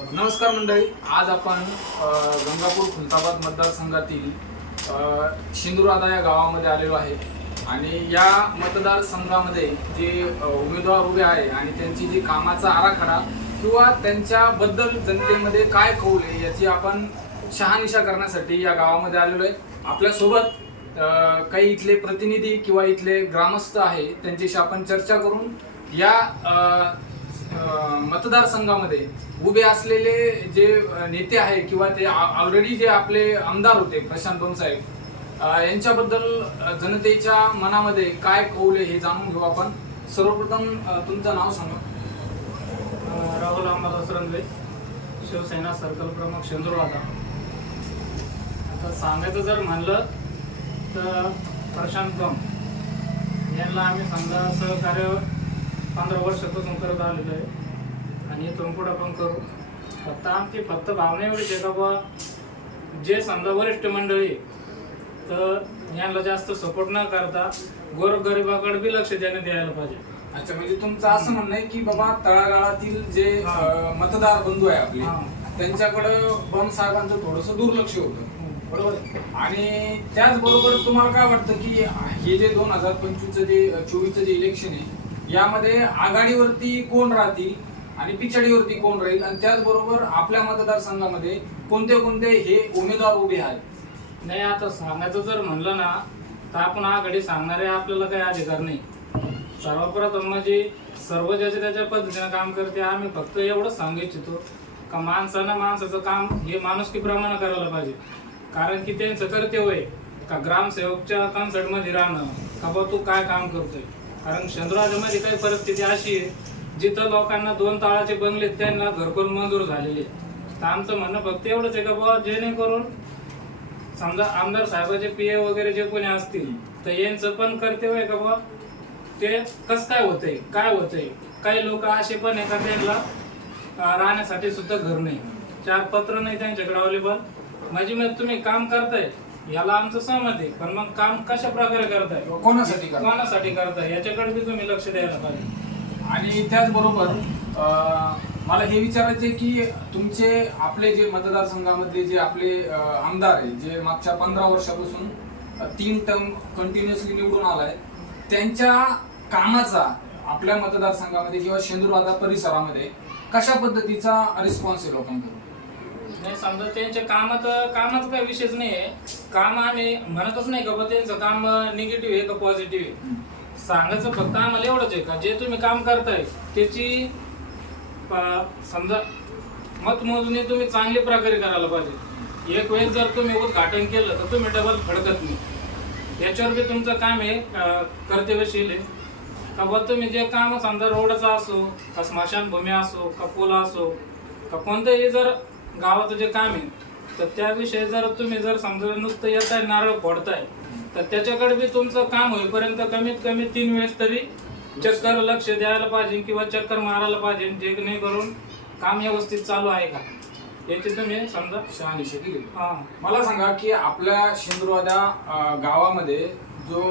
नमस्कार मंडळी, आज आपण गंगापूर खुलताबाद मतदारसंघातील शिंदुरादा या गावामध्ये आलेलो आहे आणि या मतदारसंघामध्ये जे उमेदवार उभे आहे आणि त्यांची जी कामाचा आराखडा किंवा त्यांच्याबद्दल जनतेमध्ये काय कौल आहे याची आपण शहानिशा करण्यासाठी या गावामध्ये आलेलो आहे। आपल्यासोबत काही इथले प्रतिनिधी किंवा इथले ग्रामस्थ आहे, त्यांच्याशी आपण चर्चा करून या मतदारसंघामध्ये उभे असलेले जे नेते आहे किंवा ते ऑलरेडी जे आपले आमदार होते प्रशांत साहेब यांच्याबद्दल जनतेच्या मनामध्ये काय कौल आहे हे जाणून घेऊ आपण। सर्वप्रथम तुमचं नाव सांगा। राहुल अंबादास रंगले, शिवसेना सर्कल प्रमुख शिंदुरादा। आता सांगायचं जर म्हणलं तर प्रशांत यांना आम्ही समजा सहकार्य 15 वर्षापासून करत आलेलो आहे आणि इथून पुढे पण करू। आमची फक्त भावना एवढीच आहे का बाबा जे समजा वरिष्ठ मंडळी तर यांना जास्त सपोर्ट न करता गोरगरिबाकडे बी लक्ष द्यायला पाहिजे। अच्छा, म्हणजे तुमचं असं म्हणणं आहे की बाबा तळागाळातील जे मतदार बंधू आहे आपले त्यांच्याकडे बन साहेबांचं थोडंसं दुर्लक्ष होतं, बरोबर आहे? आणि त्याचबरोबर तुम्हाला काय वाटतं की हे जे 2025चं जे 24चं जे इलेक्शन आहे यामध्ये आघाडीवरती कोण राहतील आणि पिछाडीवरती कोण राहील, आणि त्याचबरोबर आपल्या मतदारसंघामध्ये कोणते कोणते हे उमेदवार उभे आहेत? नाही, आता सांगायचं जर म्हणलं ना तर आपण आघाडी सांगणारे आपल्याला काही अधिकार नाही। सर्वप्रथम म्हणजे सर्व ज्याच्या त्याच्या पद्धतीने काम करते। आम्ही फक्त एवढंच सांगू इच्छितो का माणसाचं काम हे माणुसकीप्रमाणे करायला पाहिजे, कारण की त्यांचं कर्तव्य आहे का ग्रामसेवकच्या कन्सर्टमध्ये राहणं का बा तू काय काम करतोय। कारण शिंदुराजामध्ये काही परिस्थिती अशी आहे जिथं लोकांना 2 ताळाचे बंगले त्यांना घरकुल मंजूर झालेले। तर आमचं म्हणणं फक्त एवढंच आहे का बाबा जेणेकरून समजा आमदार साहेबाचे पीए वगैरे जे कोणी असतील तर यांचं पण कर्तव्य आहे का बाबा ते कसं काय होतंय काय होतंय। काही लोक असे पण आहे का त्यांना राहण्यासाठी सुद्धा घर नाही, 4 पत्र नाही त्यांच्याकडे अवेलेबल। म्हणजे मग तुम्ही काम करताय याला आमचं सहमत आहे, पण मग काम कशा प्रकारे करताय, कोणासाठी करताय याच्याकडे बी तुम्ही लक्ष द्यायला पाहिजे। आणि त्याचबरोबर मला हे विचारायचे की तुमचे आपले जे मतदारसंघामध्ये जे आपले आमदार आहे जे मागच्या 15 वर्षापासून 3 टर्म कंटिन्युअसली निवडून आलाय, त्यांच्या कामाचा आपल्या मतदारसंघामध्ये किंवा शिंदुरादा परिसरामध्ये कशा पद्धतीचा रिस्पॉन्स आहे लोकांकडून? नाही, समजा त्यांच्या कामाचा काही विषयच नाही आहे। काम आम्ही म्हणतच नाही का त्यांचं काम निगेटिव्ह आहे का पॉझिटिव्ह आहे। सांगायचं फक्त आम्हाला एवढंच आहे का जे तुम्ही काम करताय त्याची समजा मतमोजणी तुम्ही चांगल्या प्रकारे करायला पाहिजे। एक वेळेस जर तुम्ही उद्घाटन केलं तर तुम्ही डबल फडकत नाही, याच्यावर बी तुमचं काम आहे कर्तव्यशील आहे का बा तुम्ही जे काम समजा रोडचा असो का स्मशानभूमी असो का पूल असो का कोणतंही जर गावाचं जे काम आहे तर त्याविषयी जर तुम्ही जर समजा नुसतं येताय नारळ फोडताय तर त्याच्याकडे बी तुमचं काम होईपर्यंत कमीत कमी 3 वेळेस तरी चक्कर लक्ष द्यायला पाहिजे किंवा चक्कर मारायला पाहिजे, जेणेकरून काम व्यवस्थित चालू आहे का याची तुम्ही समजा शहानिशा केली। मला सांगा की आपल्या शिंदुरादा गावामध्ये जो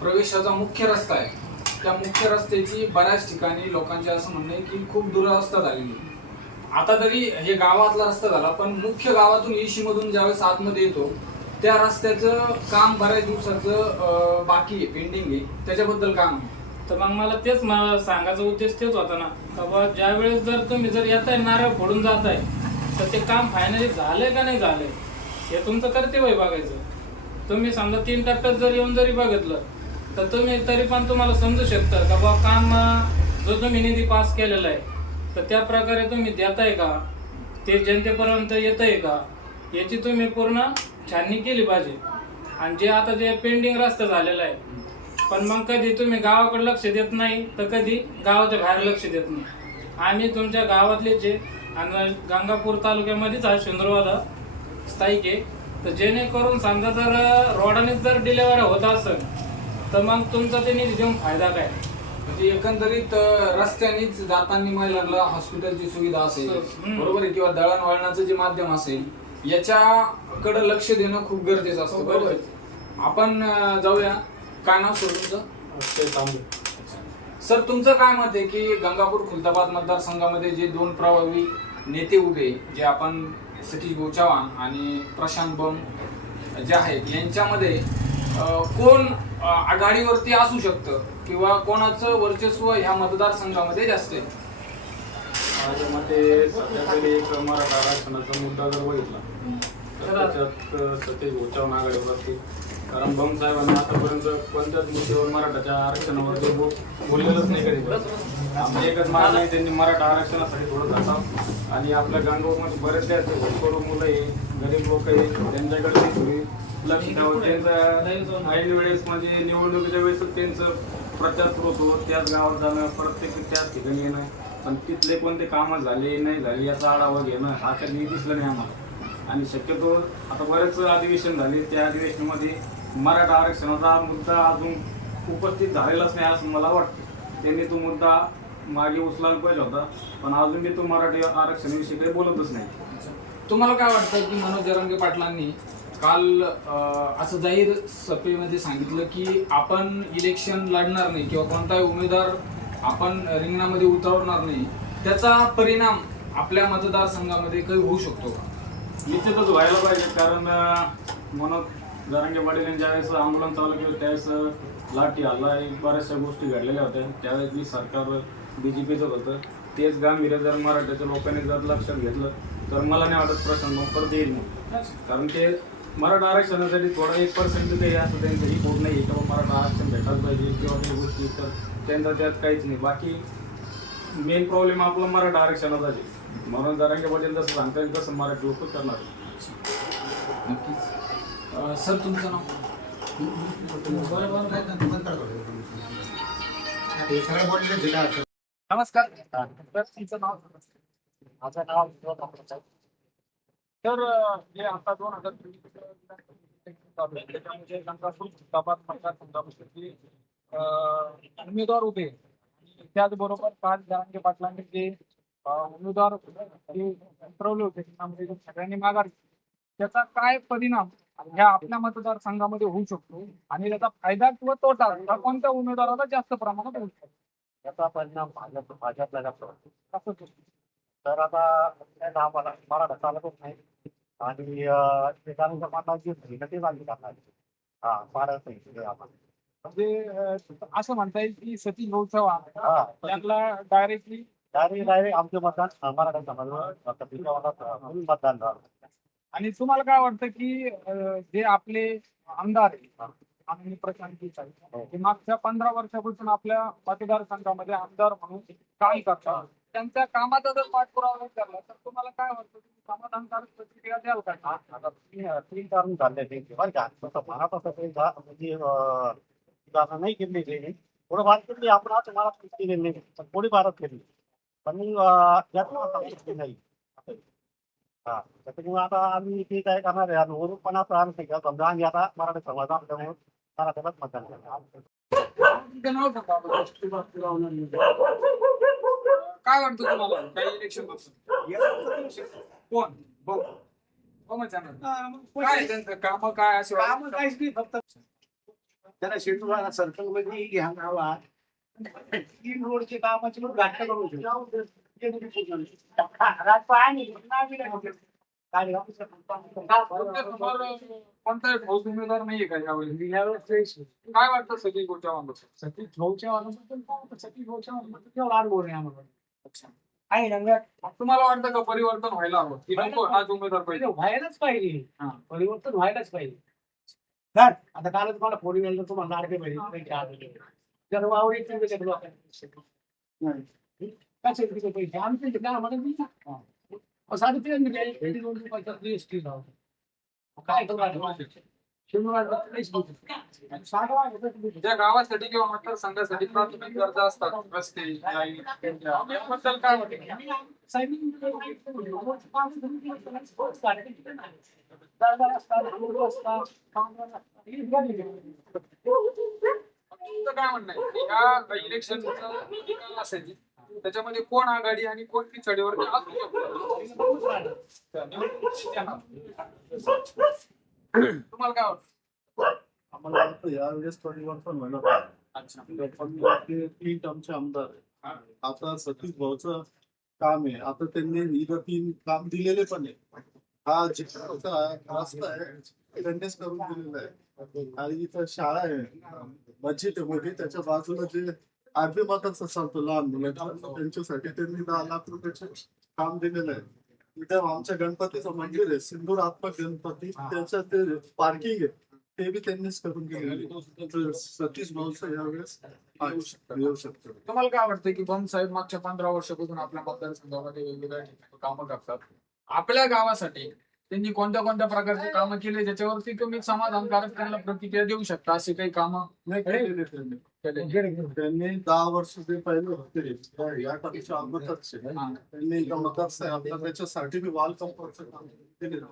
प्रवेशाचा मुख्य रस्ता आहे त्या मुख्य रस्त्याची बऱ्याच ठिकाणी लोकांचे असं म्हणणं आहे की खूप दुरवस्था झालेली आहे। आता तरी हे गावातला रस्ता झाला, पण मुख्य गावातून ईशी मधून ज्यावेळेस आतमध्ये येतो त्या रस्त्याचं काम बऱ्याच दिवसाचं बाकी आहे, पेंडिंग आहे, त्याच्याबद्दल काम। तर मग मला तेच सांगायचा उद्देश तेच होता ना का ज्या वेळेस जर तुम्ही जर येताय नारळ फोडून जाताय तर ते काम फायनली झालंय का नाही झालंय हे तुमचं कर्तव्य बघायचं। तुम्ही समजा 3 टप्प्यात जर येऊन जरी बघितलं तर तुम्ही तरी पण तुम्हाला समजू शकता का बा काम जो तुम्ही निधी पास केलेला आहे तर त्या प्रकारे तुम्ही देताय का, ते जनतेपर्यंत येत आहे का याची तुम्ही पूर्ण छाननी केली पाहिजे। आणि जे आता जे पेंडिंग रस्ता झालेला आहे पण मग कधी तुम्ही गावाकडे लक्ष देत नाही तर कधी गावाच्या बाहेर लक्ष देत नाही। आम्ही तुमच्या गावातले जे आणि गंगापूर तालुक्यामध्येच आहे शिंदुरादा स्थायिक आहे, तर जेणेकरून समजा जर रोडानेच जर डिलेवरी होत असेल तर मग तुमचा ते निधी देऊन फायदा काय? म्हणजे एकंदरीत रस्त्यानेच जाताना महिलांना हॉस्पिटलची सुविधा असेल, बरोबर आहे, किंवा दळणवळणाचं जे माध्यम असेल याच्याकडे लक्ष देणं खूप गरजेचं असतं, बरोबर आहे? आपण जाऊया। काय नाव सर तुमचं? सर, तुमचं काय मत आहे की गंगापूर खुलताबाद मतदारसंघामध्ये जे 2 प्रभावी नेते उभे जे आपण सतीश भाऊ चव्हाण आणि प्रशांत बम जे आहेत यांच्यामध्ये कोण आघाडीवरती असू शकतं किंवा कोणाचं वर्चस्व ह्या मतदारसंघामध्ये जास्त आहे? माझ्या मते सध्या तरी एक मराठा आरक्षणाचा मुद्दा जर बघितला तर त्याच्यात सतीश भाऊ चव्हाण आघाडीवर असतील. कारण बम साहेबांनी आतापर्यंत कोणत्याच मुद्द्यावर मराठाच्या आरक्षणावर बोललेलंच नाही कधी. आपली एकच मागणी आहे, त्यांनी मराठा आरक्षणासाठी थोडं जातात आणि आपल्या गांगोमध्ये बरेचसे करोड मुलं आहे, गरीब लोक आहे, त्यांच्याकडे थोडी लक्ष द्यावं. त्यांचा ऐन वेळेस म्हणजे निवडणुकीच्या वेळेस त्यांचं प्रचार सुरू होतो, त्याच गावात जाणं, प्रत्येक त्याच ठिकाणी येणं, पण तिथले कोणते कामं झाले नाही झाले याचा आढावा घेणं हा कधी दिसलं नाही आम्हाला. आणि शक्यतो आता बरेच अधिवेशन झाले, त्या अधिवेशनामध्ये मराठा आरक्षणाचा मुद्दा अजून उपस्थित झालेलाच नाही असं मला वाटतं. त्यांनी तो मुद्दा मागे उचलायला पाहिजे होता, पण अजून मी तो मराठी आरक्षणाविषयी काही बोलतच नाही. तुम्हाला काय वाटतं की मनोज जरांगे पाटलांनी काल असं जाहीर सभेमध्ये सांगितलं की आपण इलेक्शन लढणार नाही किंवा कोणताही उमेदवार आपण रिंगणामध्ये उतरवणार नाही, त्याचा परिणाम आपल्या मतदारसंघामध्ये काही होऊ शकतो का? निश्चितच व्हायला पाहिजे. कारण मनोज जरांगे पाटील ज्यावेळेस आंदोलन चालू केलं त्यावेळेस लाठी हल्ला बऱ्याचशा गोष्टी घडलेल्या होत्या. त्यावेळेस मी सरकार BJPचं होतं, तेच गांभीर्य जर मराठ्याच्या लोकांनी जर लक्षात घेतलं तर मला नाही वाटत प्रश्न परत येईल म्हणून. कारण ते मराठा आरक्षणासाठी थोडा 1% काही असं त्यांचंही बोट नाही किंवा मराठा आरक्षण भेटायला पाहिजे किंवा काही गोष्टी, तर त्यांचा त्यात काहीच नाही. बाकी मेन प्रॉब्लेम आपला मराठा आरक्षणाचा आहे. म्हणून जरांगे पाटील जसं सांगता येईल तसं मराठी लोक करणार. नक्कीच. सर तुमचं नाव? नमस्कार. तर तुमचं नाव? माझं नाव तर जे आता 2024 त्याच्यामध्ये गंगापूर खुलताबाद मतदारसंघामध्ये उमेदवार उभे, त्याचबरोबर 5 जरांगे पाटलांनी जे उमेदवार जे उतरवले होते त्यामध्ये सगळ्यांनी माघार घेतली, त्याचा काय परिणाम ह्या आपल्या मतदारसंघामध्ये होऊ शकतो आणि त्याचा फायदा किंवा तोटा हा कोणत्या उमेदवाराला जास्त प्रमाणात होऊ शकतो? याचा परिणाम भाजपला जास्त होतो. असं तर आता त्यांना मराठा चालतच नाही आणि एकांच्या पाठाची ते बांधली करणार. हा फारच नाही आपण म्हणजे असं म्हणता येईल की सतीश भाऊ चव्हाण हा यांना डायरेक्टली डायरेक्ट आमचे मतदान मराठा समाज मतदान झालं. आणि तुम्हाला काय वाटतं की जे आपले आमदार आणि प्रशांत हे मागच्या 15 वर्षापासून आपल्या मतदारसंघामध्ये आमदार म्हणून काम करतात, त्यांच्या कामाचा जर पाठपुरावा केला तर तुम्हाला काय वाटतं की समाधानकारक प्रतिक्रिया द्याल का? आता 3 टर्म झाले ते बरं का, तसं मनात असं काही म्हणजे सुधारणा नाही केली त्यांनी. थोडंफार केली आपण आज मला केली नाही, पण थोडी फारच केली, पण यात नाही. हा त्याच्यामुळे आता आम्ही ते काय करणार आहे, वरून पण असं आणत नाही का समजा आम्ही आता मराठी समाज असल्यामुळे मराठ्यालाच मतदान करणार. काय वाटतं तुम्हाला काही इलेक्शन कोण काय त्यांचं काम काय असे काम काहीच नाही, फक्त त्याला शेतूला सर्कल मध्ये घ्या गावात 3 रोडचे कामाचे उद्घाटन करू शकतो. कोणताही ठोस उमेदवार नाहीये का यावेळेस? काय वाटतं सतीश भाऊ चव्हाण? सतीश भाऊच्या सतीश भाऊच्या केवढा अनुभव आहे आम्हाला. आहे रंगात तुम्हाला वाटतं का परिवर्तन व्हायला हवं की नको हाच उमेदवार पाहिजे? व्हायलाच पाहिजे, हा. परिवर्तन व्हायलाच पाहिजे. तर आता काल तुम्हाला फोन वेळेला तुम्हाला लाडके पाहिजे जर वावर येतील पैसे पैसे आमचे काय आम्हाला साडे 3 रुपयाचा GST काय ज्या गावासाठी किंवा मतदारसंघासाठी प्राथमिक गरजा असतात, रस्ते, लाईट, याबद्दल काय वाटतं? तुमचं काय म्हणणं आहे या इलेक्शन असेल त्याच्यामध्ये कोण आघाडी आणि कोण पिछाडीवरती असू शकतो? तुम्हाला काय वाटतं? आम्हाला वाटतं यावेळेस परिवर्तन व्हायला अच्छा. 3 टर्मचे आमदार आता सतीश भाऊचं काम आहे. आता त्यांनी इथं 3 काम दिलेले पण आहे. हा जिल्ह्याचा रस्ता आहे त्यांनीच करून दिलेला आहे. आणि इथं शाळा आहे, मस्जिद आहे मोठी, त्याच्या बाजूला जे आरबी मताचा चालतो लहान मुलांचा, त्यांच्यासाठी त्यांनी 10 लाख रुपयाचे काम दिलेलं आहे. इथं आमच्या गणपतीचं मंदिर आहे, सिंधुरात्मक गणपती, त्याचं ते पार्किंग आहे ते बी त्यांनीच करून दिलेलं. सतीश भाऊचं यावेळेस येऊ शकतो. तुम्हाला काय वाटतं की बम साहेब मागच्या 15 वर्षापासून आपल्या मतदारसंघामध्ये वेगवेगळ्या ठिकाणी कामं करतात, आपल्या गावासाठी त्यांनी कोणत्या कोणत्या प्रकारचे कामं केले ज्याच्यावरती तुम्ही समाधानकारक त्यांना प्रतिक्रिया देऊ शकता, असे काही कामं नाही केलेले त्यांनी 10 वर्ष जे पहिले होते या टप्प्याच्या अगोदरच त्यांनी मतदारसंघ आपला त्याच्यासाठी बी वाल कंपाऊंडचं काम केलेलं.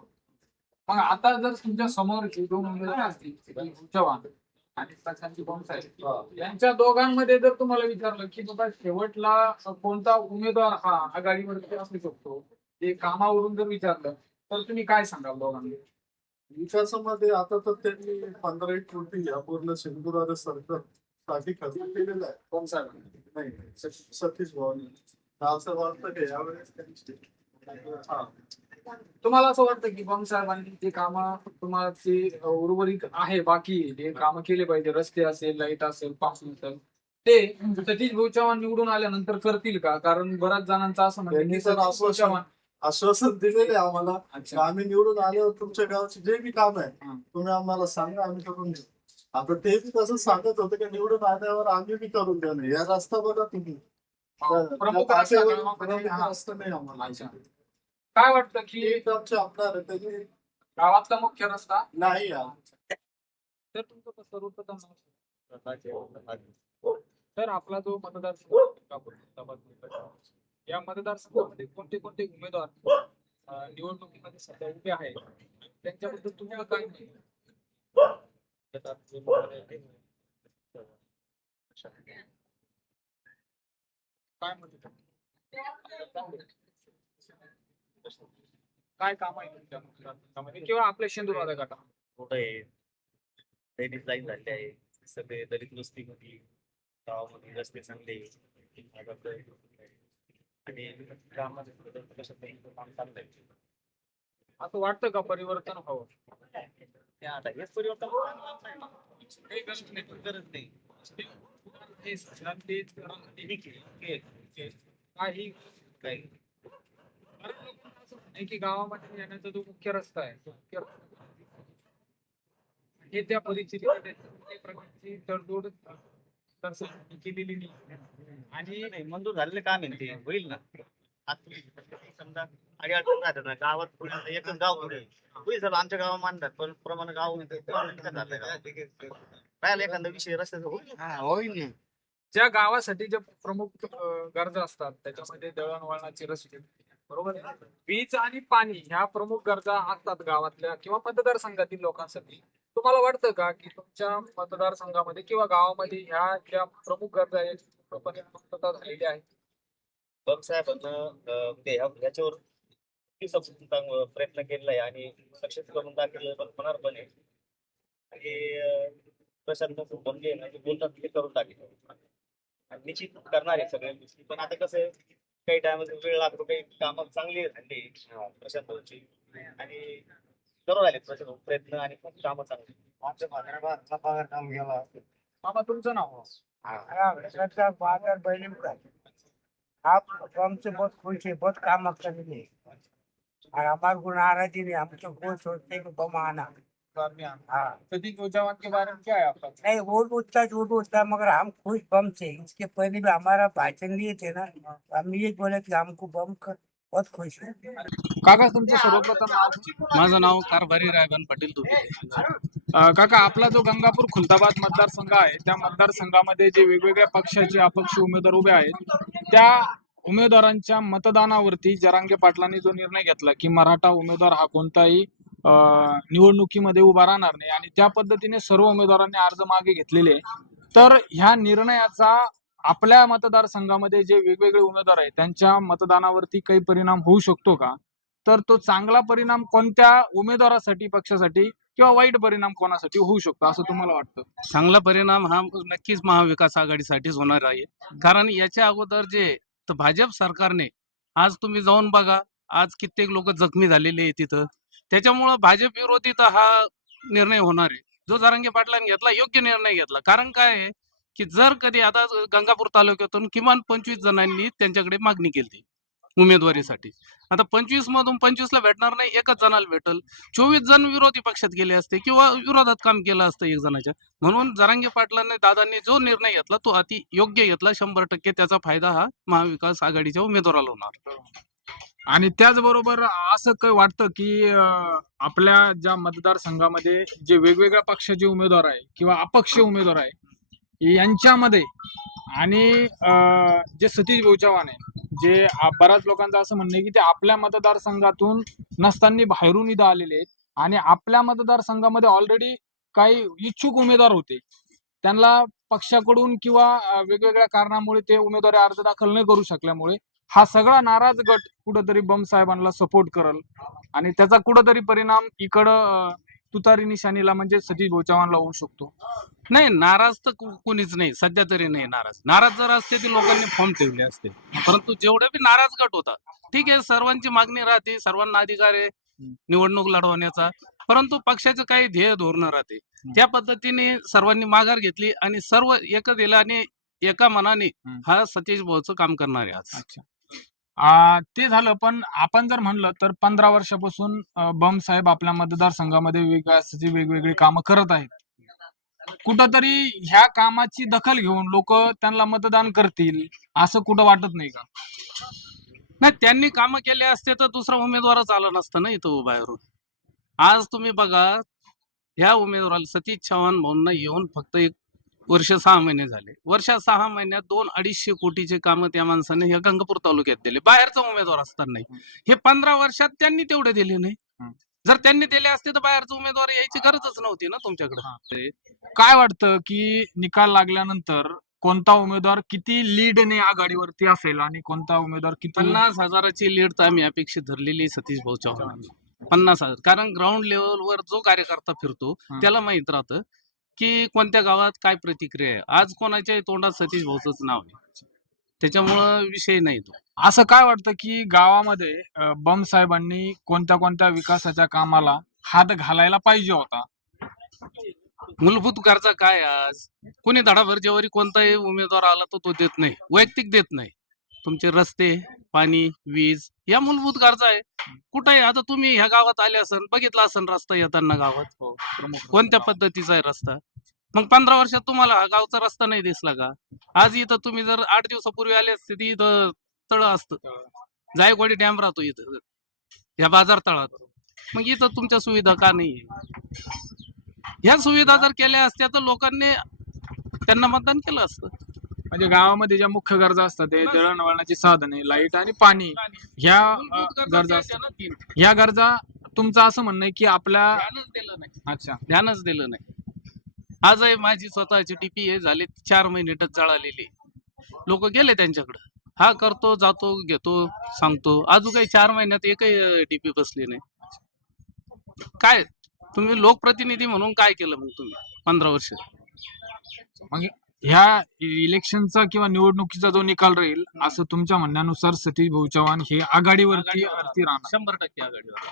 मग आता जर तुमच्या समोर दोन उमेदवार असतील, सतीश चव्हाण आणि सचिन बम साहेब, यांच्या दोघांमध्ये जर तुम्हाला विचारलं की बाबा शेवटला कोणता उमेदवार हा आघाडीवरती असू शकतो, ते कामावरून जर विचारलं तर तुम्ही काय सांगाल दोघांना? विकासामध्ये आता तर त्यांनी 15 कोटी या पूर्ण सिंधुदुर्ग सरकार साठी खर्च केलेला आहे. बम साहेबांनी नाही सतीश भाऊनी असं वाटतं की यावेळेस त्यांची तुम्हाला असं वाटतं की बम साहेबांनी जे कामं तुम्हाला ते उर्वरित आहे बाकी जे कामं केले पाहिजे, रस्ते असेल, लाईट असेल, पाणी असेल, ते सतीश भाऊ चव्हाण निवडून आल्यानंतर करतील का? कारण बऱ्याच जणांचं असं म्हणणं आहे त्यांनी की तर सतीश भाऊ चव्हाण आश्वासन दिलेले आम्हाला अच्छा. आम्ही निवडून आल्यावर तुमच्या गावचे जे बी काम आहे हं. तुम्ही आम्हाला सांगा, आम्ही करून देऊ. आता ते बी तसं सांगत होते की निवडून आल्यावर आम्ही बी करून देऊ. या रस्ता बघा तुम्ही, प्रमुख त्या रस्ता पाट्यावर गावामध्ये हा. रस्ता नाही आम्हाला. अच्छा. काय वाटतं की एक आमचे आमदार आहे, त्यांनी गावातला मुख्य रस्ता नाही तर तुमचं सर्वप्रथम तर आपला जो मतदारसंघ आहे, गंगापूर खुलताबाद मतदारसंघ, या मतदारसंघामध्ये कोणते कोणते उमेदवार निवडणुकीमध्ये सध्या उभे आहेत, त्यांच्याबद्दल तुम्हाला काय माहिती? काय म्हणते काय काम आहे तुमच्या मतदारसंघामध्ये किंवा आपल्या शेंदूरवादा गटात? मोठं आहे, दैनिक लाईन झाले आहे, सगळे दलित वस्तीमध्ये गावामध्ये रस्ते चांगले आणि कामामध्ये काम चांगलं आहे. असं वाटतं का परिवर्तन व्हावं? ते आता हेच परिवर्तन काही गरज नाही. गरज नाही. हे शांतीत काही काही बऱ्याच लोकांना असं म्हणणं आहे की गावामध्ये येण्याचा जो मुख्य रस्ता आहे, तो मुख्य रस्ता हे त्या परिस्थितीमध्ये कुठल्याही प्रकारची तडजोड केलेली नाही आणि नाही मंजूर झालेलं काम आहे ते होईल ना. आता समजा अडचण राहतात ना गावात पुढे एकच गाव पुढे होईल सर आमच्या गावा मानतात पण प्रमाणे गाव राहिला एखादा विषय रस्त्याचा होईल ना. ज्या गावासाठी ज्या प्रमुख गरजा असतात त्याच्यामध्ये दळणवळणाची रस्ते, बरोबर आहे, वीज आणि पाणी ह्या प्रमुख गरजा असतात गावातल्या किंवा मतदारसंघातील लोकांसाठी. तुम्हाला वाटतं का की तुमच्या मतदारसंघामध्ये किंवा गावामध्ये ह्या ज्या प्रमुख गरजा आहेत पूर्णपणे पूर्तता झालेल्या आहेत? बघ साहेबांना ह्याच्यावर प्रयत्न केलेला आहे आणि सक्सेस करून दाखवलं पण होणार पण आहे आणि प्रशासन बंदी आहे ना ते बोलतात ते करून टाकेल आणि निश्चित करणार आहे सगळ्या गोष्टी. पण आता कसं आहे काही टायमात वेळ लागतो, काही कामं चांगली झाली प्रशासनाची आणि करून राहिले प्रशासन प्रयत्न आणि खूप कामं चांगली. आमच्या भाद्राबादचा पगार काम गेला. मामा तुमचं नाव? बाजार बहनी का आप हमसे बहुत खुश है, बहुत काम करेंगे और हमारे को नाराजी नहीं, हम तो वो सोचते हैं कि बम आना। हाँ सतीश चव्हाण के बारे में क्या है आपका? नहीं वो उतना झूठ होता है मगर हम खुश बम से। इसके पहले भी हमारा भाषण लिए थे ना, हम ये बोले कि हमको बम कर बहुत खुश है। काका तुमचं सर्वप्रथम नाव? माझं नाव कारभारी रायबन पाटील टोपे. काका आपला जो गंगापूर खुलताबाद मतदारसंघ आहे त्या मतदारसंघामध्ये जे वेगवेगळ्या पक्षाचे अपक्ष उमेदवार उभे आहेत त्या उमेदवारांच्या मतदानावरती जरांगे पाटलांनी जो निर्णय घेतला की मराठा उमेदवार हा कोणताही निवडणुकीमध्ये उभा राहणार नाही आणि त्या पद्धतीने सर्व उमेदवारांनी अर्ज मागे घेतलेले आहे. तर ह्या निर्णयाचा आपल्या मतदारसंघामध्ये जे वेगवेगळे उमेदवार आहेत त्यांच्या मतदानावरती काही परिणाम होऊ शकतो का? तर तो चांगला परिणाम कोणत्या उमेदवारासाठी, पक्षासाठी किंवा वाईट परिणाम कोणासाठी होऊ शकतो असं तुम्हाला वाटतं? चांगला परिणाम हा नक्कीच महाविकास आघाडीसाठीच होणार आहे. कारण याच्या अगोदर जे भाजप सरकारने आज तुम्ही जाऊन बघा, आज कित्येक लोक जखमी झालेले आहे तिथं. त्याच्यामुळं भाजप विरोधी तर हा निर्णय होणार आहे. जो जरांगे पाटलांनी घेतला योग्य निर्णय घेतला. कारण काय आहे की जर कधी आता गंगापूर तालुक्यातून किमान 25 जणांनी त्यांच्याकडे मागणी केली उमेदवारीसाठी. आता 25 मधून 25ला भेटणार नाही, एकच जणाला भेटल. 24 जण विरोधी पक्षात गेले असते किंवा विरोधात काम केलं असतं एक जणाच्या. म्हणून जरांगे पाटलांनी दादांनी जो निर्णय घेतला तो अति योग्य घेतला. 100% त्याचा फायदा हा महाविकास आघाडीच्या उमेदवाराला होणार. आणि त्याचबरोबर असं काही वाटतं की आपल्या ज्या मतदारसंघामध्ये जे वेगवेगळ्या पक्षाचे उमेदवार आहे किंवा अपक्ष उमेदवार आहे यांच्यामध्ये आणि जे सतीश भाऊ चव्हाण आहे, जे बऱ्याच लोकांचं असं म्हणणं आहे की ते आपल्या मतदारसंघातून नसताना बाहेरून इथं आलेले आहेत आणि आपल्या मतदारसंघामध्ये ऑलरेडी काही इच्छुक उमेदवार होते, त्यांना पक्षाकडून किंवा वेगवेगळ्या कारणामुळे ते उमेदवारी अर्ज दाखल न करू शकल्यामुळे हा सगळा नाराज गट कुठंतरी बम साहेबांना सपोर्ट करल आणि त्याचा कुठंतरी परिणाम इकडं तुतारी निशाणीला म्हणजे सतीश भाऊ चव्हाणला होऊ शकतो. नाही, नाराज तर कोणीच नाही, सध्या तरी नाही नाराज. नाराज जर असते तर लोकांनी फॉर्म ठेवले असते. परंतु जेवढे बी नाराज गट होता, ठीक आहे, सर्वांची मागणी राहते, सर्वांना अधिकार आहे निवडणूक लढवण्याचा, परंतु पक्षाचं काही ध्येय धोरण राहते. त्या पद्धतीने सर्वांनी माघार घेतली आणि सर्व एक दिला आणि एका मनाने हा सतीश भाऊचं काम करणार आहे आज. अच्छा, ते झालं. पण आपण जर म्हणलं तर 15 वर्षापासून बम साहेब आपल्या मतदारसंघामध्ये विकासाची वेगवेगळी कामं करत आहेत. कुठंतरी ह्या कामाची दखल घेऊन लोक त्यांना मतदान करतील असं कुठं वाटत नाही का? नाही, त्यांनी कामं केले असते तर दुसरा उमेदवारच आला नसता ना इथं बाहेरून. आज तुम्ही बघा, ह्या उमेदवाराला सतीश चव्हाण भाऊंना येऊन फक्त 1 वर्ष 6 महिने झाले. वर्षात 6 महिन्यात 200-250 कोटीचे कामं त्या माणसाने ह्या गंगापूर तालुक्यात दिले, बाहेरचा उमेदवार असताना. हे 15 वर्षात त्यांनी तेवढे दिले नाही. जर त्यांनी दिले असते तर बाहेरचा उमेदवार यायची गरजच नव्हती ना तुमच्याकडे. काय वाटतं की निकाल लागल्यानंतर कोणता उमेदवार किती लीडने आघाडीवरती असेल आणि कोणता उमेदवार किती? 50,000ची लीड तर आम्ही अपेक्षित धरलेली सतीश भाऊ चव्हाण. 50,000. कारण ग्राउंड लेवलवर जो कार्यकर्ता फिरतो त्याला माहित राहतं की कोणत्या गावात काय प्रतिक्रिया आहे. आज कोणाच्या तोंडात सतीश भाऊचंच नाव आहे, त्याच्यामुळं विषय नाही तो. असं काय वाटतं की गावामध्ये बम साहेबांनी कोणत्या कोणत्या विकासाच्या कामाला हात घालायला पाहिजे होता? मूलभूत गरजा काय आज कोणी धडाभर जेवारी कोणताही उमेदवार आला तर तो देत नाही, वैयक्तिक देत नाही. तुमचे रस्ते, पाणी, वीज या मूलभूत गरजा आहे. कुठे आता तुम्ही ह्या गावात आले असन, बघितला असन रस्ता येताना गावात कोणत्या पद्धतीचा आहे रस्ता. मग 15 वर्षात तुम्हाला हा गावचा रस्ता नाही दिसला का? आज इथं तुम्ही जर 8 दिवसापूर्वी आले असते तर इथं तळ असतं, जायकवाडी डॅम राहतो इथं या बाजार तळात. मग इथं तुमच्या सुविधा का नाही? ह्या सुविधा जर केल्या असत्या तर लोकांनी त्यांना मतदान केलं असतं. म्हणजे गावामध्ये ज्या मुख्य गरजा असतात ते दळणवळणाची साधने, लाईट आणि पाणी, ह्या गरजा असतात. ह्या गरजा तुमचं असं म्हणणं आहे की आपल्या ध्यानच दिलं नाही. अच्छा, ध्यानच दिलं नाही. आजही माझी स्वतःची टीपी हे झाले 4 महिने टच जळालेली. लोक गेले त्यांच्याकडे, हा करतो, जातो, घेतो, सांगतो. अजून काही 4 महिन्यात एकही टीपी बसली नाही. काय तुम्ही लोकप्रतिनिधी म्हणून काय केलं मग तुम्ही 15 वर्ष? मग ह्या इलेक्शनचा किंवा निवडणुकीचा जो निकाल राहील असं तुमच्या म्हणण्यानुसार सतीश भाऊ चव्हाण हे आघाडीवरती राहणार? 100% आघाडीवर.